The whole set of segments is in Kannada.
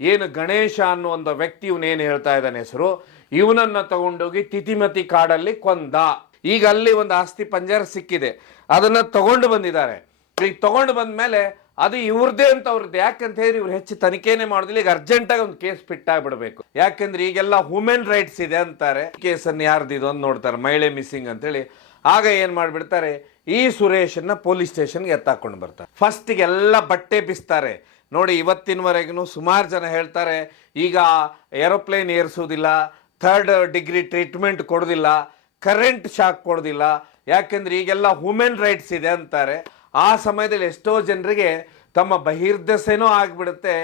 ಏನು ಗಣೇಶ ಅನ್ನೋ ಒಂದು ವ್ಯಕ್ತಿ ಇವನೇನು ಹೇಳ್ತಾ ಇದ್ದಾನೆ ಹೆಸರು, ಇವನನ್ನ ತಗೊಂಡೋಗಿ ತಿತಿಮತಿ ಕಾಡಲ್ಲಿ ಕೊಂದ. ಈಗ ಅಲ್ಲಿ ಒಂದು ಆಸ್ತಿ ಪಂಜರ ಸಿಕ್ಕಿದೆ, ಅದನ್ನ ತಗೊಂಡು ಬಂದಿದ್ದಾರೆ. ಈಗ ತಗೊಂಡು ಬಂದ ಮೇಲೆ ಅದು ಇವ್ರದೇ ಅಂತ ಅವ್ರದ್ದು. ಯಾಕಂತ ಹೇಳಿ ಇವ್ರು ಹೆಚ್ಚು ತನಿಖೆನೇ ಮಾಡೋದಿಲ್ಲ. ಈಗ ಅರ್ಜೆಂಟಾಗಿ ಒಂದು ಕೇಸ್ ಬಿಟ್ಟಾಗ್ಬಿಡ್ಬೇಕು. ಯಾಕಂದ್ರೆ ಈಗೆಲ್ಲ ಹ್ಯೂಮನ್ ರೈಟ್ಸ್ ಇದೆ ಅಂತಾರೆ. ಕೇಸನ್ನು ಯಾರ್ದಿದು ಅಂತ ನೋಡ್ತಾರೆ, ಮಹಿಳೆ ಮಿಸ್ಸಿಂಗ್ ಅಂತೇಳಿ. ಆಗ ಏನ್ ಮಾಡ್ಬಿಡ್ತಾರೆ, ಈ ಸುರೇಶನ್ನ ಪೊಲೀಸ್ ಸ್ಟೇಷನ್ಗೆ ಎತ್ತಾಕೊಂಡು ಬರ್ತಾರೆ. ಫಸ್ಟಿಗೆ ಎಲ್ಲ ಬಟ್ಟೆ ಬಿಸ್ತಾರೆ. ನೋಡಿ, ಇವತ್ತಿನವರೆಗೂ ಸುಮಾರು ಜನ ಹೇಳ್ತಾರೆ ಈಗ ಏರೋಪ್ಲೇನ್ ಏರಿಸೋದಿಲ್ಲ, 3rd ಡಿಗ್ರಿ ಟ್ರೀಟ್ಮೆಂಟ್ ಕೊಡೋದಿಲ್ಲ, ಕರೆಂಟ್ ಶಾಕ್ ಕೊಡೋದಿಲ್ಲ, ಯಾಕೆಂದ್ರೆ ಈಗೆಲ್ಲ ಹ್ಯೂಮನ್ ರೈಟ್ಸ್ ಇದೆ ಅಂತಾರೆ. ಆ ಸಮಯದಲ್ಲಿ ಎಷ್ಟೋ ಜನರಿಗೆ ತಮ್ಮ ಬಹಿರ್ದಸೆನೂ ಆಗ್ಬಿಡುತ್ತೆ.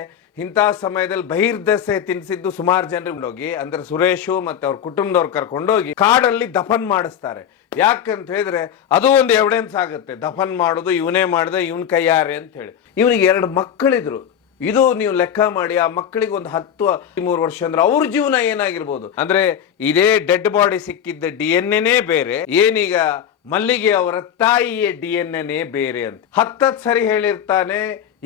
ಇಂಥ ಸಮಯದಲ್ಲಿ ಬಹಿರ್ದಸೆ ತಿನ್ಸಿದ್ದು ಸುಮಾರು ಜನರಿಗೆ ಹೋಗಿ, ಅಂದ್ರೆ ಸುರೇಶು ಮತ್ತೆ ಅವ್ರ ಕುಟುಂಬದವ್ರು ಕರ್ಕೊಂಡೋಗಿ ಕಾಡಲ್ಲಿ ದಫನ್ ಮಾಡಿಸ್ತಾರೆ. ಯಾಕಂತ ಹೇಳಿದ್ರೆ ಅದು ಒಂದು ಎವಿಡೆನ್ಸ್ ಆಗುತ್ತೆ, ದಫನ್ ಮಾಡೋದು ಇವನೇ ಮಾಡಿದ, ಇವನ್ ಕೈಯಾರೆ ಅಂತ ಹೇಳಿ. ಇವನಿಗೆ 2 ಮಕ್ಕಳಿದ್ರು. ಇದು ನೀವು ಲೆಕ್ಕ ಮಾಡಿ, ಆ ಮಕ್ಕಳಿಗೆ ಒಂದು 10-13 ವರ್ಷ ಅಂದ್ರೆ ಅವ್ರ ಜೀವನ ಏನಾಗಿರ್ಬೋದು. ಅಂದ್ರೆ ಇದೇ ಡೆಡ್ ಬಾಡಿ ಸಿಕ್ಕಿದ್ದ DNA ಬೇರೆ, ಏನೀಗ ಮಲ್ಲಿಗೆ ಅವರ ತಾಯಿಯ DNA ಬೇರೆ ಅಂತ 10 ಸರಿ ಹೇಳಿರ್ತಾನೆ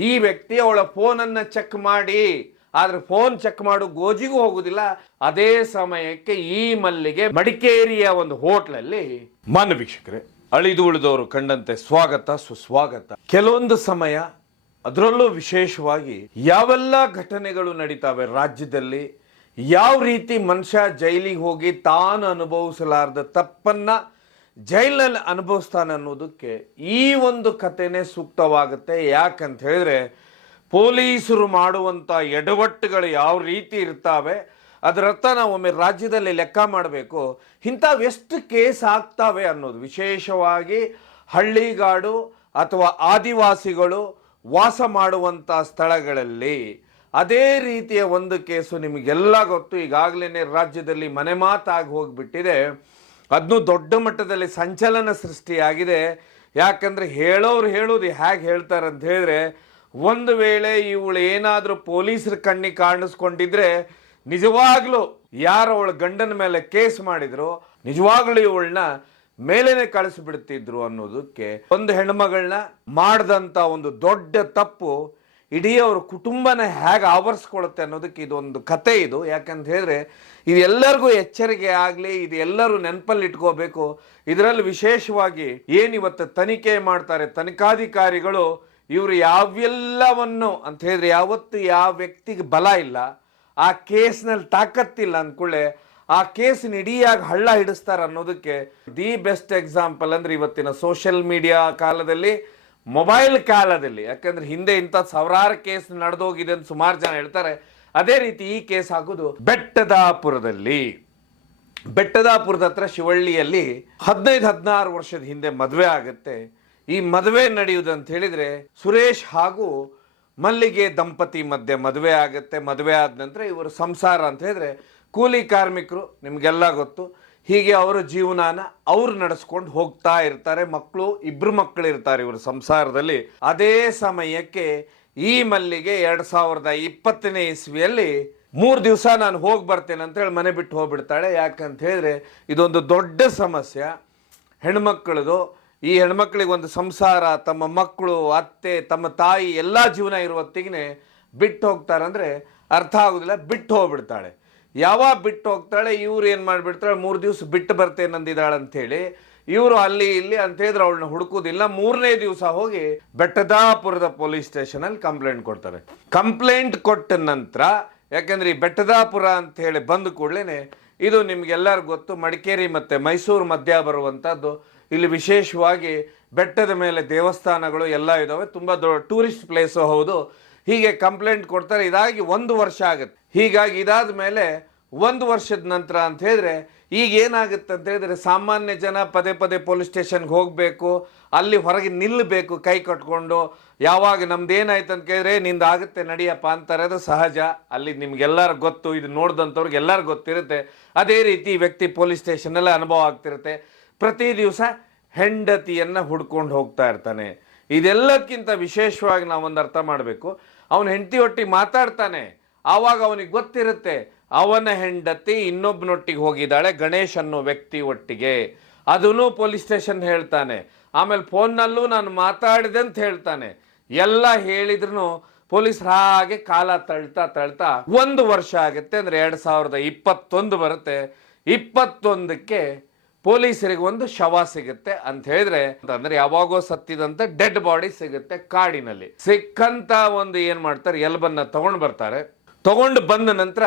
ಈ ವ್ಯಕ್ತಿ. ಅವಳ ಫೋನನ್ನ ಚೆಕ್ ಮಾಡಿ, ಆದ್ರೆ ಫೋನ್ ಚೆಕ್ ಮಾಡು ಗೋಜಿಗೂ ಹೋಗುದಿಲ್ಲ. ಅದೇ ಸಮಯಕ್ಕೆ ಈ ಮಲ್ಲಿಗೆ ಮಡಿಕೇರಿಯ ಒಂದು ಹೋಟ್ಲಲ್ಲಿ ವೀಕ್ಷಕರೇ, ಅಳಿದು ಉಳಿದವರು ಕಂಡಂತೆ ಸ್ವಾಗತ ಸುಸ್ವಾಗತ. ಕೆಲವೊಂದು ಸಮಯ, ಅದರಲ್ಲೂ ವಿಶೇಷವಾಗಿ ಯಾವೆಲ್ಲ ಘಟನೆಗಳು ನಡೀತಾವೆ ರಾಜ್ಯದಲ್ಲಿ, ಯಾವ ರೀತಿ ಮನುಷ್ಯ ಜೈಲಿಗೆ ಹೋಗಿ ತಾನು ಅನುಭವಿಸಲಾರ್ದ ತಪ್ಪನ್ನ ಜೈಲಲ್ಲಿ ಅನುಭವಿಸ್ತಾನೆ ಅನ್ನೋದಕ್ಕೆ ಈ ಒಂದು ಕಥೆನೇ ಸೂಕ್ತವಾಗುತ್ತೆ. ಯಾಕಂತ ಹೇಳಿದ್ರೆ ಪೊಲೀಸರು ಮಾಡುವಂಥ ಎಡವಟ್ಟುಗಳು ಯಾವ ರೀತಿ ಇರ್ತಾವೆ ಅದರರ್ಥ ನಾವು ಒಮ್ಮೆ ರಾಜ್ಯದಲ್ಲಿ ಲೆಕ್ಕ ಮಾಡಬೇಕು. ಇಂಥವೆಷ್ಟು ಕೇಸ್ ಆಗ್ತಾವೆ ಅನ್ನೋದು, ವಿಶೇಷವಾಗಿ ಹಳ್ಳಿಗಾಡು ಅಥವಾ ಆದಿವಾಸಿಗಳು ವಾಸ ಮಾಡುವಂಥ ಸ್ಥಳಗಳಲ್ಲಿ. ಅದೇ ರೀತಿಯ ಒಂದು ಕೇಸು ನಿಮಗೆಲ್ಲ ಗೊತ್ತು, ಈಗಾಗಲೇ ರಾಜ್ಯದಲ್ಲಿ ಮನೆ ಮಾತಾಗಿ ಹೋಗಿಬಿಟ್ಟಿದೆ. ಅದನ್ನು ದೊಡ್ಡ ಮಟ್ಟದಲ್ಲಿ ಸಂಚಲನ ಸೃಷ್ಟಿಯಾಗಿದೆ. ಯಾಕಂದ್ರೆ ಹೇಳೋರು ಹೇಳೋದು ಹೇಗೆ ಹೇಳ್ತಾರೆ ಅಂತ ಹೇಳಿದ್ರೆ, ಒಂದು ವೇಳೆ ಇವಳು ಏನಾದರೂ ಪೊಲೀಸರ ಕಣ್ಣಿಗೆ ಕಾಣಿಸ್ಕೊಂಡಿದ್ರೆ ನಿಜವಾಗ್ಲೂ ಯಾರು ಅವಳ ಗಂಡನ ಮೇಲೆ ಕೇಸ್ ಮಾಡಿದ್ರು ನಿಜವಾಗ್ಲೂ ಇವಳನ್ನ ಮೇಲೇನೆ ಕಳಿಸ್ಬಿಡ್ತಿದ್ರು ಅನ್ನೋದಕ್ಕೆ. ಒಂದು ಹೆಣ್ಮಗಳನ್ನ ಮಾಡಿದಂಥ ಒಂದು ದೊಡ್ಡ ತಪ್ಪು ಇಡೀ ಅವ್ರ ಕುಟುಂಬನ ಹೇಗೆ ಆವರಿಸ್ಕೊಳುತ್ತೆ ಅನ್ನೋದಕ್ಕೆ ಇದೊಂದು ಕತೆ ಇದು. ಯಾಕಂತ ಹೇಳಿದ್ರೆ ಇದು ಎಲ್ಲರಿಗೂ ಎಚ್ಚರಿಕೆ ಆಗಲಿ, ಇದು ಎಲ್ಲರೂ ನೆನಪಲ್ಲಿ ಇಟ್ಕೋಬೇಕು. ಇದರಲ್ಲಿ ವಿಶೇಷವಾಗಿ ಏನಿವತ್ತು ತನಿಖೆ ಮಾಡ್ತಾರೆ ತನಿಖಾಧಿಕಾರಿಗಳು, ಇವರು ಯಾವೆಲ್ಲವನ್ನು ಅಂತ ಹೇಳಿದ್ರೆ ಯಾವತ್ತು ಯಾವ ವ್ಯಕ್ತಿಗೆ ಬಲ ಇಲ್ಲ, ಆ ಕೇಸ್ನಲ್ಲಿ ತಾಕತ್ತಿಲ್ಲ ಅಂದ್ಕೊಳ್ಳೆ ಆ ಕೇಸಿನ ಇಡೀಯಾಗಿ ಹಳ್ಳ ಹಿಡಿಸ್ತಾರೆ ಅನ್ನೋದಕ್ಕೆ ದಿ ಬೆಸ್ಟ್ ಎಕ್ಸಾಂಪಲ್ ಅಂದ್ರೆ ಇವತ್ತಿನ ಸೋಷಿಯಲ್ ಮೀಡಿಯಾ ಕಾಲದಲ್ಲಿ, ಮೊಬೈಲ್ ಕಾಲದಲ್ಲಿ. ಯಾಕಂದ್ರೆ ಹಿಂದೆ ಇಂಥ ಸಾವಿರಾರು ಕೇಸ್ ನಡೆದೋಗಿದೆ ಅಂತ ಸುಮಾರು ಜನ ಹೇಳ್ತಾರೆ. ಅದೇ ರೀತಿ ಈ ಕೇಸ್ ಆಗೋದು ಬೆಟ್ಟದಾಪುರದಲ್ಲಿ. ಬೆಟ್ಟದಾಪುರದ ಹತ್ರ ಶಿವಳ್ಳಿಯಲ್ಲಿ 15-16 ವರ್ಷದ ಹಿಂದೆ ಮದುವೆ ಆಗುತ್ತೆ. ಈ ಮದುವೆ ನಡೆಯುವುದಂತ ಹೇಳಿದ್ರೆ ಸುರೇಶ್ ಹಾಗೂ ಮಲ್ಲಿಗೆ ದಂಪತಿ ಮಧ್ಯೆ ಮದುವೆ ಆಗುತ್ತೆ. ಮದುವೆ ಆದ ನಂತರ ಇವರು ಸಂಸಾರ ಅಂತ ಹೇಳಿದ್ರೆ ಕೂಲಿ ಕಾರ್ಮಿಕರು, ನಿಮಗೆಲ್ಲ ಗೊತ್ತು. ಹೀಗೆ ಅವರ ಜೀವನಾನ ಅವ್ರು ನಡೆಸ್ಕೊಂಡು ಹೋಗ್ತಾ ಇರ್ತಾರೆ. ಮಕ್ಕಳು, 2 ಮಕ್ಕಳು ಇರ್ತಾರೆ ಇವರು ಸಂಸಾರದಲ್ಲಿ. ಅದೇ ಸಮಯಕ್ಕೆ ಈ ಮಲ್ಲಿಗೆ 2020ನೇ ಇಸ್ವಿಯಲ್ಲಿ 3 ದಿವಸ ನಾನು ಹೋಗಿ ಬರ್ತೇನೆ ಅಂತ ಹೇಳಿ ಮನೆ ಬಿಟ್ಟು ಹೋಗ್ಬಿಡ್ತಾಳೆ. ಯಾಕಂತ ಹೇಳಿದ್ರೆ ಇದೊಂದು ದೊಡ್ಡ ಸಮಸ್ಯೆ ಹೆಣ್ಮಕ್ಳದು. ಈ ಹೆಣ್ಮಕ್ಳಿಗೆ ಒಂದು ಸಂಸಾರ, ತಮ್ಮ ಮಕ್ಕಳು, ಅತ್ತೆ, ತಮ್ಮ ತಾಯಿ ಎಲ್ಲ ಜೀವನ ಇರುವತ್ತಿಗೆ ಬಿಟ್ಟು ಹೋಗ್ತಾರಂದ್ರೆ ಅರ್ಥ ಆಗೋದಿಲ್ಲ. ಬಿಟ್ಟು ಹೋಗ್ಬಿಡ್ತಾಳೆ. ಯಾವಾಗ ಬಿಟ್ಟು ಹೋಗ್ತಾಳೆ, ಇವ್ರು ಏನು ಮಾಡಿಬಿಡ್ತಾಳೆ, 3 ದಿವಸ ಬಿಟ್ಟು ಬರ್ತೇನೆ ಅಂದಿದ್ದಾಳೆ ಅಂಥೇಳಿ ಇವರು ಅಲ್ಲಿ ಇಲ್ಲಿ ಅಂತ ಹೇಳಿದ್ರೆ ಅವಳನ್ನ ಹುಡುಕೋದಿಲ್ಲ. 3ನೇ ದಿವಸ ಹೋಗಿ ಬೆಟ್ಟದಾಪುರದ ಪೊಲೀಸ್ ಸ್ಟೇಷನಲ್ಲಿ ಕಂಪ್ಲೇಂಟ್ ಕೊಡ್ತಾರೆ. ಕಂಪ್ಲೇಂಟ್ ಕೊಟ್ಟ ನಂತರ, ಯಾಕಂದ್ರೆ ಈ ಬೆಟ್ಟದಾಪುರ ಅಂತ ಹೇಳಿ ಬಂದ ಕೂಡಲೇ ಇದು ನಿಮ್ಗೆಲ್ಲರಿಗೂ ಗೊತ್ತು, ಮಡಿಕೇರಿ ಮತ್ತೆ ಮೈಸೂರು ಮಧ್ಯ ಬರುವಂಥದ್ದು. ಇಲ್ಲಿ ವಿಶೇಷವಾಗಿ ಬೆಟ್ಟದ ಮೇಲೆ ದೇವಸ್ಥಾನಗಳು ಎಲ್ಲ ಇದಾವೆ, ತುಂಬ ದೊಡ್ಡ ಟೂರಿಸ್ಟ್ ಪ್ಲೇಸು ಹೌದು. ಹೀಗೆ ಕಂಪ್ಲೇಂಟ್ ಕೊಡ್ತಾರೆ. ಇದಾಗಿ 1 ವರ್ಷ ಆಗುತ್ತೆ. ಹೀಗಾಗಿ ಇದಾದ ಮೇಲೆ 1 ವರ್ಷದ ನಂತರ ಅಂತ ಹೇಳಿದ್ರೆ ಈಗ ಏನಾಗುತ್ತೆ ಅಂತ ಹೇಳಿದ್ರೆ, ಸಾಮಾನ್ಯ ಜನ ಪದೇ ಪದೇ ಪೊಲೀಸ್ ಸ್ಟೇಷನ್ಗೆ ಹೋಗಬೇಕು, ಅಲ್ಲಿ ಹೊರಗೆ ನಿಲ್ಲಬೇಕು ಕೈ ಕಟ್ಕೊಂಡು. ಯಾವಾಗ ನಮ್ದೇನಾಯ್ತು ಅಂತ ಕೇಳಿದ್ರೆ ನಿಂದಾಗುತ್ತೆ ನಡಿಯಪ್ಪ ಅಂತಾರೆ, ಅದು ಸಹಜ. ಅಲ್ಲಿ ನಿಮ್ಗೆಲ್ಲರಿಗೂ ಗೊತ್ತು, ಇದು ನೋಡಿದಂಥವ್ರಿಗೆ ಎಲ್ಲರಿಗೂ ಗೊತ್ತಿರುತ್ತೆ. ಅದೇ ರೀತಿ ವ್ಯಕ್ತಿ ಪೊಲೀಸ್ ಸ್ಟೇಷನಲ್ಲೇ ಅನುಭವ ಆಗ್ತಿರುತ್ತೆ. ಪ್ರತಿ ದಿವಸ ಹೆಂಡತಿಯನ್ನು ಹುಡ್ಕೊಂಡು ಹೋಗ್ತಾ ಇರ್ತಾನೆ. ಇದೆಲ್ಲಕ್ಕಿಂತ ವಿಶೇಷವಾಗಿ ನಾವೊಂದು ಅರ್ಥ ಮಾಡಬೇಕು, ಅವನ ಹೆಂಡತಿ ಒಟ್ಟಿಗೆ ಮಾತಾಡ್ತಾನೆ. ಆವಾಗ ಅವನಿಗೆ ಗೊತ್ತಿರುತ್ತೆ ಅವನ ಹೆಂಡತಿ ಇನ್ನೊಬ್ಬನೊಟ್ಟಿಗೆ ಹೋಗಿದ್ದಾಳೆ ಗಣೇಶ್ ಅನ್ನೋ ವ್ಯಕ್ತಿ ಒಟ್ಟಿಗೆ. ಅದನ್ನು ಪೊಲೀಸ್ ಸ್ಟೇಷನ್ ಹೇಳ್ತಾನೆ. ಆಮೇಲೆ ಫೋನ್ನಲ್ಲೂ ನಾನು ಮಾತಾಡಿದೆ ಅಂತ ಹೇಳ್ತಾನೆ. ಎಲ್ಲ ಹೇಳಿದ್ರು ಪೊಲೀಸರು ಹಾಗೆ ಕಾಲ ತಳ್ತಾ 1 ವರ್ಷ ಆಗುತ್ತೆ. ಅಂದ್ರೆ 2021 ಬರುತ್ತೆ. 21ಕ್ಕೆ ಪೊಲೀಸರಿಗೆ ಒಂದು ಶವ ಸಿಗುತ್ತೆ ಅಂತ ಹೇಳಿದ್ರೆ, ಅಂದ್ರೆ ಯಾವಾಗೋ ಸತ್ತಿದಂತ ಡೆಡ್ ಬಾಡಿ ಸಿಗುತ್ತೆ ಕಾಡಿನಲ್ಲಿ. ಸಿಕ್ಕಂತ ಒಂದು ಏನ್ ಮಾಡ್ತಾರೆ, ಎಲ್ಬನ್ನ ತಗೊಂಡು ಬರ್ತಾರೆ. ತಗೊಂಡು ಬಂದ ನಂತರ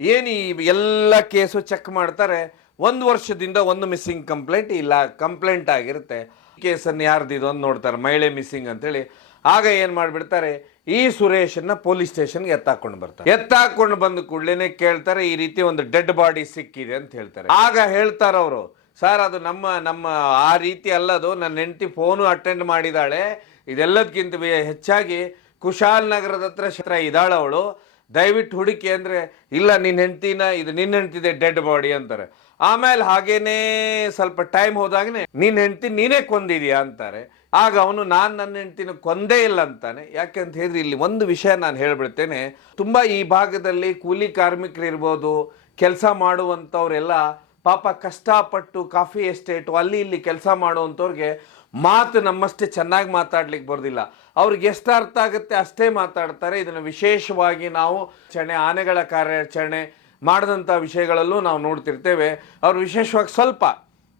ಏನು ಈ ಎಲ್ಲ ಕೇಸು ಚೆಕ್ ಮಾಡ್ತಾರೆ. 1 ವರ್ಷದಿಂದ ಒಂದು ಮಿಸ್ಸಿಂಗ್ ಕಂಪ್ಲೇಂಟ್ ಇಲ್ಲ, ಕಂಪ್ಲೇಂಟ್ ಆಗಿರುತ್ತೆ. ಕೇಸನ್ನು ಯಾರ್ದಿದು ಅಂತ ನೋಡ್ತಾರೆ, ಮಹಿಳೆ ಮಿಸ್ಸಿಂಗ್ ಅಂತೇಳಿ. ಆಗ ಏನ್ ಮಾಡ್ಬಿಡ್ತಾರೆ, ಈ ಸುರೇಶನ್ನ ಪೊಲೀಸ್ ಸ್ಟೇಷನ್ಗೆ ಎತ್ತಾಕೊಂಡು ಬರ್ತಾರೆ. ಎತ್ತಾಕೊಂಡು ಬಂದ ಕೂಡಲೇ ಕೇಳ್ತಾರೆ, ಈ ರೀತಿ ಒಂದು ಡೆಡ್ ಬಾಡಿ ಸಿಕ್ಕಿದೆ ಅಂತ ಹೇಳ್ತಾರೆ. ಆಗ ಹೇಳ್ತಾರ ಅವರು, ಸರ್ ಅದು ನಮ್ಮ ಆ ರೀತಿ ಅಲ್ಲದು, ನನ್ನ ಹೆಂಡತಿ ಫೋನು ಅಟೆಂಡ್ ಮಾಡಿದಾಳೆ, ಇದೆಲ್ಲದಕ್ಕಿಂತ ಹೆಚ್ಚಾಗಿ ಕುಶಾಲ್ ನಗರದ ಹತ್ರ ಇದ್ದಾಳ ಅವಳು, ದಯವಿಟ್ಟು ಹುಡುಕಿ ಅಂದ್ರೆ, ಇಲ್ಲ ನಿನ್ನ ಹೆಂಡತಿನ, ಇದು ನಿನ್ನ ಹೆಂಡತಿದೆ ಡೆಡ್ ಬಾಡಿ ಅಂತಾರೆ. ಆಮೇಲೆ ಹಾಗೇನೇ ಸ್ವಲ್ಪ ಟೈಮ್ ಹೋದಾಗನೆ ನಿನ್ನ ಹೆಂಡತಿ ನೀನೇ ಕೊಂದಿದ್ಯಾ ಅಂತಾರೆ. ಆಗ ಅವನು ನನ್ನ ಹೆಂಡತಿನ ಕೊಂದೇ ಇಲ್ಲ ಅಂತಾನೆ. ಯಾಕೆಂತ ಹೇಳಿದ್ರೆ ಇಲ್ಲಿ ಒಂದು ವಿಷಯ ನಾನು ಹೇಳ್ಬಿಡ್ತೇನೆ, ತುಂಬಾ ಈ ಭಾಗದಲ್ಲಿ ಕೂಲಿ ಕಾರ್ಮಿಕರು ಇರ್ಬೋದು, ಕೆಲಸ ಮಾಡುವಂಥವ್ರೆಲ್ಲ ಪಾಪ ಕಷ್ಟಪಟ್ಟು ಕಾಫಿ ಎಸ್ಟೇಟು ಅಲ್ಲಿ ಇಲ್ಲಿ ಕೆಲಸ ಮಾಡುವಂಥವ್ರಿಗೆ ಮಾತು ನಮ್ಮಷ್ಟೇ ಚೆನ್ನಾಗಿ ಮಾತಾಡ್ಲಿಕ್ಕೆ ಬರೋದಿಲ್ಲ. ಅವ್ರಿಗೆ ಎಷ್ಟು ಅರ್ಥ ಆಗುತ್ತೆ ಅಷ್ಟೇ ಮಾತಾಡ್ತಾರೆ. ಇದನ್ನು ವಿಶೇಷವಾಗಿ ನಾವು ಆನೆಗಳ ಕಾರ್ಯಾಚರಣೆ ಮಾಡಿದಂಥ ವಿಷಯಗಳಲ್ಲೂ ನಾವು ನೋಡ್ತಿರ್ತೇವೆ. ಅವರು ವಿಶೇಷವಾಗಿ ಸ್ವಲ್ಪ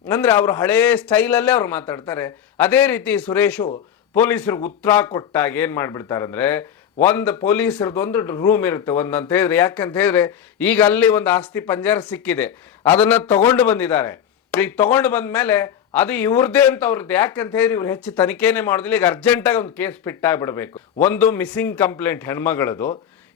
ಅಂದರೆ ಅವರು ಹಳೇ ಸ್ಟೈಲಲ್ಲೇ ಅವ್ರು ಮಾತಾಡ್ತಾರೆ. ಅದೇ ರೀತಿ ಸುರೇಶು ಪೊಲೀಸರಿಗೆ ಉತ್ತರ ಕೊಟ್ಟಾಗ ಏನು ಮಾಡಿಬಿಡ್ತಾರೆ ಅಂದರೆ, ಒಂದು ಪೊಲೀಸರದ್ದು ಒಂದು ರೂಮ್ ಇರುತ್ತೆ ಒಂದಂತ ಹೇಳಿದ್ರೆ. ಯಾಕಂತ ಹೇಳಿದ್ರೆ ಈಗ ಅಲ್ಲಿ ಒಂದು ಆಸ್ತಿ ಪಂಜರ ಸಿಕ್ಕಿದೆ, ಅದನ್ನು ತಗೊಂಡು ಬಂದಿದ್ದಾರೆ. ಈಗ ತಗೊಂಡು ಬಂದ ಮೇಲೆ ಅದು ಇವ್ರದ್ದೇ ಅಂತ ಅವ್ರದ್ದು. ಯಾಕಂತ ಹೇಳಿ ಇವ್ರು ಹೆಚ್ಚು ತನಿಖೆನೇ ಮಾಡೋದಿಲ್ಲ. ಈಗ ಅರ್ಜೆಂಟಾಗಿ ಒಂದು ಕೇಸ್ ಬಿಟ್ಟಾಗ್ಬಿಡ್ಬೇಕು. ಒಂದು ಮಿಸ್ಸಿಂಗ್ ಕಂಪ್ಲೇಂಟ್ ಹೆಣ್ಮಗಳದು,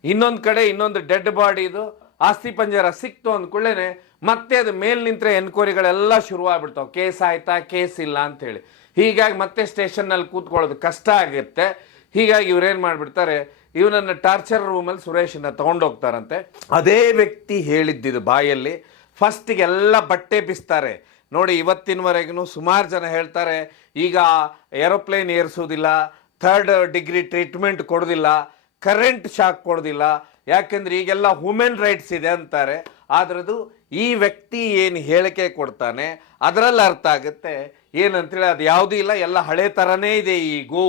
ಇನ್ನೊಂದು ಕಡೆ ಇನ್ನೊಂದು ಡೆಡ್ ಬಾಡಿದು ಆಸ್ತಿ ಪಂಜರ ಸಿಕ್ತು ಅಂದ್ಕೊಳ್ಳೇನೆ ಮತ್ತೆ ಅದು ಮೇಲ್ ನಿಂತ್ರೆ ಎನ್ಕ್ವೈರಿಗಳೆಲ್ಲ ಶುರುವಾಗ್ಬಿಡ್ತಾವೆ. ಕೇಸ್ ಆಯ್ತಾ, ಕೇಸ್ ಇಲ್ಲ ಅಂತೇಳಿ. ಹೀಗಾಗಿ ಮತ್ತೆ ಸ್ಟೇಷನ್ನಲ್ಲಿ ಕೂತ್ಕೊಳ್ಳೋದು ಕಷ್ಟ ಆಗುತ್ತೆ. ಹೀಗಾಗಿ ಇವ್ರೇನು ಮಾಡಿಬಿಡ್ತಾರೆ, ಇವನನ್ನು ಟಾರ್ಚರ್ ರೂಮಲ್ಲಿ ಸುರೇಶನ್ನ ತಗೊಂಡೋಗ್ತಾರಂತೆ. ಅದೇ ವ್ಯಕ್ತಿ ಹೇಳಿದ್ದಿದ್ದು ಬಾಯಲ್ಲಿ. ಫಸ್ಟಿಗೆ ಎಲ್ಲ ಬಟ್ಟೆ ಬಿಸ್ತಾರೆ ನೋಡಿ. ಇವತ್ತಿನವರೆಗೂ ಸುಮಾರು ಜನ ಹೇಳ್ತಾರೆ, ಈಗ ಏರೋಪ್ಲೇನ್ ಏರಿಸೋದಿಲ್ಲ, 3rd ಡಿಗ್ರಿ ಟ್ರೀಟ್ಮೆಂಟ್ ಕೊಡೋದಿಲ್ಲ, ಕರೆಂಟ್ ಶಾಕ್ ಕೊಡೋದಿಲ್ಲ, ಯಾಕೆಂದ್ರೆ ಈಗೆಲ್ಲ ಹ್ಯೂಮನ್ ರೈಟ್ಸ್ ಇದೆ ಅಂತಾರೆ. ಆದ್ರದ್ದು ಈ ವ್ಯಕ್ತಿ ಏನು ಹೇಳಿಕೆ ಕೊಡ್ತಾನೆ ಅದರಲ್ಲಿ ಅರ್ಥ ಆಗುತ್ತೆ ಏನಂತೇಳಿ, ಅದು ಯಾವುದೂ ಇಲ್ಲ, ಎಲ್ಲ ಹಳೆ ಥರನೇ ಇದೆ. ಈಗೂ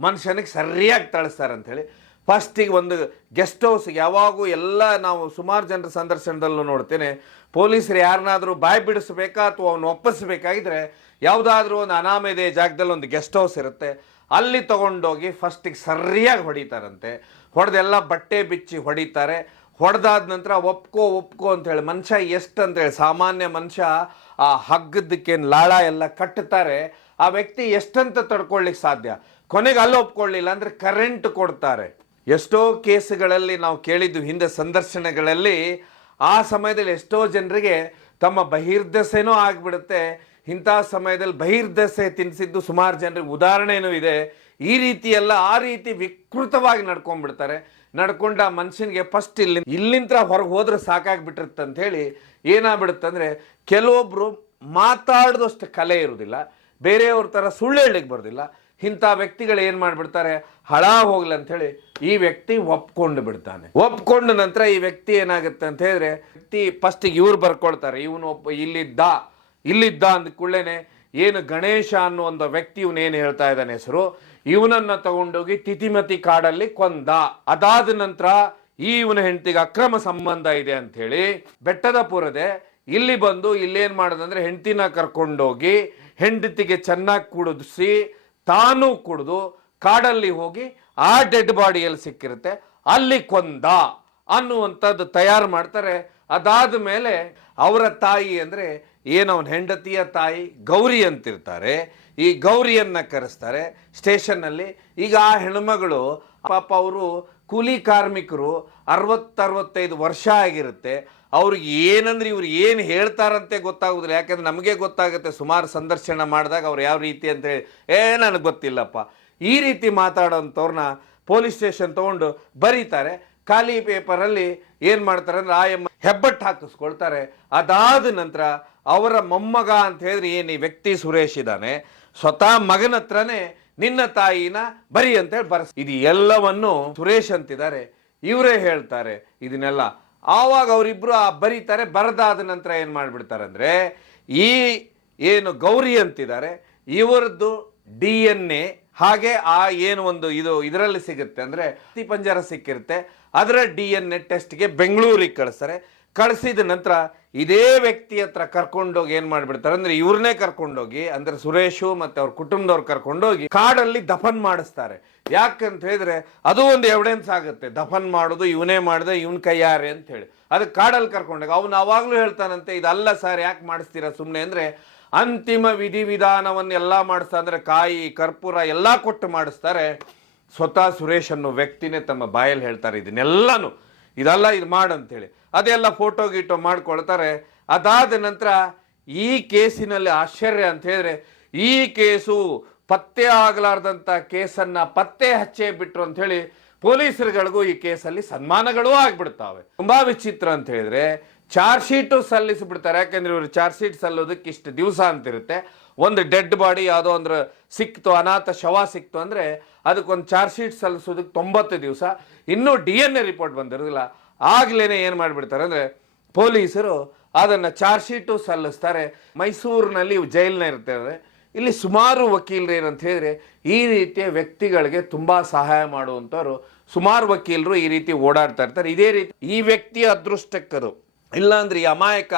ಮನುಷ್ಯನಿಗೆ ಸರಿಯಾಗಿ ತಳಿಸ್ತಾರೆ ಅಂಥೇಳಿ. ಫಸ್ಟಿಗೆ ಒಂದು ಗೆಸ್ಟ್ ಹೌಸ್ಗೆ ಯಾವಾಗೂ ಎಲ್ಲ ನಾವು ಸುಮಾರು ಜನರ ಸಂದರ್ಶನದಲ್ಲೂ ನೋಡ್ತೇನೆ, ಪೊಲೀಸರು ಯಾರನ್ನಾದರೂ ಬಾಯಿ ಬಿಡಿಸ್ಬೇಕಾ ಅಥವಾ ಅವನು ಒಪ್ಪಿಸ್ಬೇಕಾಗಿದ್ರೆ ಯಾವುದಾದ್ರೂ ಒಂದು ಅನಾಮಧೇಯ ಜಾಗದಲ್ಲಿ ಒಂದು ಗೆಸ್ಟ್ ಹೌಸ್ ಇರುತ್ತೆ, ಅಲ್ಲಿ ತಗೊಂಡೋಗಿ ಫಸ್ಟಿಗೆ ಸರಿಯಾಗಿ ಹೊಡಿತಾರಂತೆ. ಹೊಡೆದೆಲ್ಲ ಬಟ್ಟೆ ಬಿಚ್ಚಿ ಹೊಡಿತಾರೆ. ಹೊಡೆದಾದ ನಂತರ ಒಪ್ಕೋ ಅಂತೇಳಿ ಮನುಷ್ಯ ಎಷ್ಟು ಅಂತೇಳಿ, ಸಾಮಾನ್ಯ ಮನುಷ್ಯ ಆ ಹಗ್ಗದಕ್ಕೇನು ಲಾಳ ಎಲ್ಲ ಕಟ್ಟುತ್ತಾರೆ, ಆ ವ್ಯಕ್ತಿ ಎಷ್ಟಂತ ತಡ್ಕೊಳ್ಳಿಕ್ಕೆ ಸಾಧ್ಯ. ಕೊನೆಗೆ ಅಲ್ಲಿ ಒಪ್ಕೊಳ್ಳಿಲ್ಲ ಅಂದರೆ ಕರೆಂಟ್ ಕೊಡ್ತಾರೆ. ಎಷ್ಟೋ ಕೇಸುಗಳಲ್ಲಿ ನಾವು ಕೇಳಿದ್ದು ಹಿಂದೆ ಸಂದರ್ಶನಗಳಲ್ಲಿ, ಆ ಸಮಯದಲ್ಲಿ ಎಷ್ಟೋ ಜನರಿಗೆ ತಮ್ಮ ಬಹಿರ್ದಸೆನೂ ಆಗಿಬಿಡುತ್ತೆ. ಇಂಥ ಸಮಯದಲ್ಲಿ ಬಹಿರ್ದಸೆ ತಿನ್ನಿಸಿದ್ದು ಸುಮಾರು ಜನರಿಗೆ ಉದಾಹರಣೆನೂ ಇದೆ. ಈ ರೀತಿ ಎಲ್ಲ ಆ ರೀತಿ ವಿಕೃತವಾಗಿ ನಡ್ಕೊಂಡ್ಬಿಡ್ತಾರೆ. ನಡ್ಕೊಂಡ ಮನುಷ್ಯನಿಗೆ ಫಸ್ಟ್ ಇಲ್ಲಿಂದ ಹೊರಗೆ ಹೋದ್ರೆ ಸಾಕಾಗ್ಬಿಟ್ಟಿರುತ್ತೆ ಅಂತ ಹೇಳಿ ಏನಾಗ್ಬಿಡುತ್ತಂದ್ರೆ, ಕೆಲವೊಬ್ರು ಮಾತಾಡೋದಷ್ಟು ಕಲೆ ಇರೋದಿಲ್ಲ, ಬೇರೆಯವ್ರ ಥರ ಸುಳ್ಳು ಹೇಳಲಿಕ್ಕೆ ಬರೋದಿಲ್ಲ. ಇಂಥ ವ್ಯಕ್ತಿಗಳು ಏನು ಮಾಡಿಬಿಡ್ತಾರೆ, ಹಳ ಹೋಗ್ಲಿ ಅಂಥೇಳಿ ಈ ವ್ಯಕ್ತಿ ಒಪ್ಕೊಂಡು ಬಿಡ್ತಾನೆ. ಒಪ್ಕೊಂಡ ನಂತರ ಈ ವ್ಯಕ್ತಿ ಏನಾಗುತ್ತೆ ಅಂತ ಹೇಳಿದ್ರೆ, ವ್ಯಕ್ತಿ ಫಸ್ಟಿಗೆ ಇವ್ರು ಬರ್ಕೊಳ್ತಾರೆ, ಇವನು ಇಲ್ಲಿದ್ದ ಅಂದ ಕೂಡಲೇ ಏನು ಗಣೇಶ ಅನ್ನೋ ಒಂದು ವ್ಯಕ್ತಿ ಇವನೇನು ಹೇಳ್ತಾ ಇದ್ದಾನೆ ಹೆಸರು, ಇವನನ್ನ ತಗೊಂಡೋಗಿ ತಿತಿಮತಿ ಕಾಡಲ್ಲಿ ಕೊಂದ. ಅದಾದ ನಂತರ ಇವನ ಹೆಂಡತಿಗೆ ಅಕ್ರಮ ಸಂಬಂಧ ಇದೆ ಅಂತ ಹೇಳಿ ಬೆಟ್ಟದ ಪುರದೆ ಇಲ್ಲಿ ಬಂದು ಇಲ್ಲೇನ್ ಮಾಡೋದಂದ್ರೆ, ಹೆಂಡತಿನ ಕರ್ಕೊಂಡೋಗಿ ಹೆಂಡತಿಗೆ ಚೆನ್ನಾಗಿ ಕುಡಿಸಿ ತಾನು ಕುಡಿದು ಕಾಡಲ್ಲಿ ಹೋಗಿ ಆ ಡೆಡ್ ಬಾಡಿಯಲ್ಲಿ ಸಿಕ್ಕಿರುತ್ತೆ ಅಲ್ಲಿ ಕೊಂದ ಅನ್ನುವಂಥದ್ದು ತಯಾರು ಮಾಡ್ತಾರೆ. ಅದಾದ ಮೇಲೆ ಅವರ ತಾಯಿ ಅಂದರೆ ಏನು ಅವನ ಹೆಂಡತಿಯ ತಾಯಿ ಗೌರಿ ಅಂತಿರ್ತಾರೆ, ಈ ಗೌರಿಯನ್ನ ಕರೆಸ್ತಾರೆ ಸ್ಟೇಷನ್ನಲ್ಲಿ. ಈಗ ಆ ಹೆಣ್ಮಗಳು ಪಾಪ ಅವರು ಕೂಲಿ ಕಾರ್ಮಿಕರು, 60-65 ವರ್ಷ ಆಗಿರುತ್ತೆ. ಅವ್ರಿಗೆ ಏನಂದ್ರೆ ಇವ್ರು ಏನು ಹೇಳ್ತಾರಂತೆ ಗೊತ್ತಾಗೋದಿಲ್ಲ. ಯಾಕಂದ್ರೆ ನಮಗೆ ಗೊತ್ತಾಗುತ್ತೆ ಸುಮಾರು ಸಂದರ್ಶನ ಮಾಡಿದಾಗ ಅವ್ರು ಯಾವ ರೀತಿ ಅಂತೇಳಿ, ನನಗೆ ಗೊತ್ತಿಲ್ಲಪ್ಪ ಈ ರೀತಿ ಮಾತಾಡೋಂಥವ್ರನ್ನ ಪೊಲೀಸ್ ಸ್ಟೇಷನ್ ತೊಗೊಂಡು ಬರೀತಾರೆ. ಖಾಲಿ ಪೇಪರಲ್ಲಿ ಏನು ಮಾಡ್ತಾರೆ ಅಂದ್ರೆ ಆ ಹೆಬ್ಬಟ್ಟು ಹಾಕಿಸ್ಕೊಳ್ತಾರೆ. ಅದಾದ ನಂತರ ಅವರ ಮೊಮ್ಮಗ ಅಂತ ಹೇಳಿದ್ರೆ ಏನು ಈ ವ್ಯಕ್ತಿ ಸುರೇಶ್ ಇದ್ದಾನೆ, ಸ್ವತಃ ಮಗನ ಹತ್ರನೇ ನಿನ್ನ ತಾಯಿನ ಬರಿ ಅಂತೇಳಿ ಇದು ಎಲ್ಲವನ್ನು ಸುರೇಶ್ ಅಂತಿದ್ದಾರೆ, ಇವರೇ ಹೇಳ್ತಾರೆ ಇದನ್ನೆಲ್ಲ. ಆವಾಗ ಅವರಿಬ್ರು ಬರೀತಾರೆ. ಬರದಾದ ನಂತರ ಏನು ಮಾಡಿಬಿಡ್ತಾರೆ ಅಂದರೆ, ಈ ಏನು ಗೌರಿ ಅಂತಿದ್ದಾರೆ ಇವರದ್ದು DNA ಹಾಗೆ ಆ ಏನು ಒಂದು ಇದರಲ್ಲಿ ಸಿಗುತ್ತೆ ಅಂದ್ರೆ ಪಂಜರ ಸಿಕ್ಕಿರುತ್ತೆ, ಅದರ DNA ಟೆಸ್ಟ್ಗೆ ಬೆಂಗಳೂರಿಗೆ ಕಳಿಸ್ತಾರೆ. ಕಳಿಸಿದ ನಂತರ ಇದೇ ವ್ಯಕ್ತಿ ಹತ್ರ ಕರ್ಕೊಂಡೋಗಿ ಏನ್ ಮಾಡ್ಬಿಡ್ತಾರೆ ಅಂದ್ರೆ ಇವ್ರನ್ನೇ ಕರ್ಕೊಂಡೋಗಿ ಅಂದ್ರೆ ಸುರೇಶು ಮತ್ತೆ ಅವ್ರ ಕುಟುಂಬದವ್ರು ಕರ್ಕೊಂಡೋಗಿ ಕಾಡಲ್ಲಿ ದಫನ್ ಮಾಡಿಸ್ತಾರೆ. ಯಾಕಂತ ಹೇಳಿದ್ರೆ ಅದು ಒಂದು ಎವಿಡೆನ್ಸ್ ಆಗುತ್ತೆ, ದಫನ್ ಮಾಡೋದು ಇವನೇ ಮಾಡಿದೆ, ಇವನ್ ಕೈಯಾರೆ ಅಂತ ಹೇಳಿ. ಅದಕ್ಕೆ ಕಾಡಲ್ಲಿ ಕರ್ಕೊಂಡೋಗಿ ಅವನು ಅವಾಗ್ಲೂ ಹೇಳ್ತಾನಂತೆ, ಇದಲ್ಲ ಸರ್ ಯಾಕೆ ಮಾಡಿಸ್ತೀರಾ ಸುಮ್ಮನೆ ಅಂದ್ರೆ, ಅಂತಿಮ ವಿಧಿವಿಧಾನವನ್ನೆಲ್ಲ ಮಾಡಿಸ್ತಾ ಅಂದ್ರೆ ಕಾಯಿ ಕರ್ಪೂರ ಎಲ್ಲ ಕೊಟ್ಟು ಮಾಡಿಸ್ತಾರೆ. ಸ್ವತಃ ಸುರೇಶ್ ಅನ್ನೋ ವ್ಯಕ್ತಿನೇ ತಮ್ಮ ಬಾಯಲ್ಲಿ ಹೇಳ್ತಾರೆ ಇದನ್ನೆಲ್ಲಾನು, ಇದೆಲ್ಲ ಇದು ಮಾಡಂತೇಳಿ. ಅದೆಲ್ಲ ಫೋಟೋ ಗೀಟೋ ಮಾಡ್ಕೊಳ್ತಾರೆ. ಅದಾದ ನಂತರ ಈ ಕೇಸಿನಲ್ಲಿ ಆಶ್ಚರ್ಯ ಅಂತ ಹೇಳಿದ್ರೆ, ಈ ಕೇಸು ಪತ್ತೆ ಆಗಲಾರ್ದಂತ ಕೇಸನ್ನ ಪತ್ತೆ ಹಚ್ಚೇ ಬಿಟ್ರು ಅಂತ ಹೇಳಿ ಪೊಲೀಸರುಗಳಿಗೂ ಈ ಕೇಸಲ್ಲಿ ಸನ್ಮಾನಗಳು ಆಗ್ಬಿಡ್ತಾವೆ. ತುಂಬಾ ವಿಚಿತ್ರ ಅಂತ ಹೇಳಿದ್ರೆ ಚಾರ್ಜ್ ಶೀಟು ಸಲ್ಲಿಸಿಬಿಡ್ತಾರೆ. ಯಾಕಂದ್ರೆ ಇವರು ಚಾರ್ಜ್ ಶೀಟ್ ಸಲ್ಲೋದಕ್ಕೆ ಇಷ್ಟು ದಿವಸ ಅಂತಿರುತ್ತೆ. ಒಂದು ಡೆಡ್ ಬಾಡಿ ಯಾವುದೋ ಅಂದ್ರೆ ಸಿಕ್ತು, ಅನಾಥ ಶವ ಸಿಕ್ತು ಅಂದ್ರೆ ಅದಕ್ಕೊಂದು ಚಾರ್ಜ್ ಶೀಟ್ ಸಲ್ಲಿಸೋದಕ್ಕೆ 90 ದಿವಸ. ಇನ್ನೂ DNA ರಿಪೋರ್ಟ್ ಬಂದಿರೋದಿಲ್ಲ. ಆಗ್ಲೇನೆ ಏನ್ ಮಾಡ್ಬಿಡ್ತಾರೆ ಅಂದ್ರೆ ಪೊಲೀಸರು ಅದನ್ನ ಚಾರ್ಜ್ ಶೀಟು ಸಲ್ಲಿಸ್ತಾರೆ. ಮೈಸೂರಿನಲ್ಲಿ ಜೈಲ್ನ ಇರ್ತಾರೆ. ಇಲ್ಲಿ ಸುಮಾರು ವಕೀಲರು ಏನಂತ ಹೇಳಿದ್ರೆ ಈ ರೀತಿಯ ವ್ಯಕ್ತಿಗಳಿಗೆ ತುಂಬಾ ಸಹಾಯ ಮಾಡುವಂತವ್ರು ಸುಮಾರು ವಕೀಲರು ಈ ರೀತಿ ಓಡಾಡ್ತಾ ಇರ್ತಾರೆ. ಇದೇ ರೀತಿ ಈ ವ್ಯಕ್ತಿಯ ಅದೃಷ್ಟಕ್ಕರು, ಇಲ್ಲ ಅಂದ್ರೆ ಈ ಅಮಾಯಕ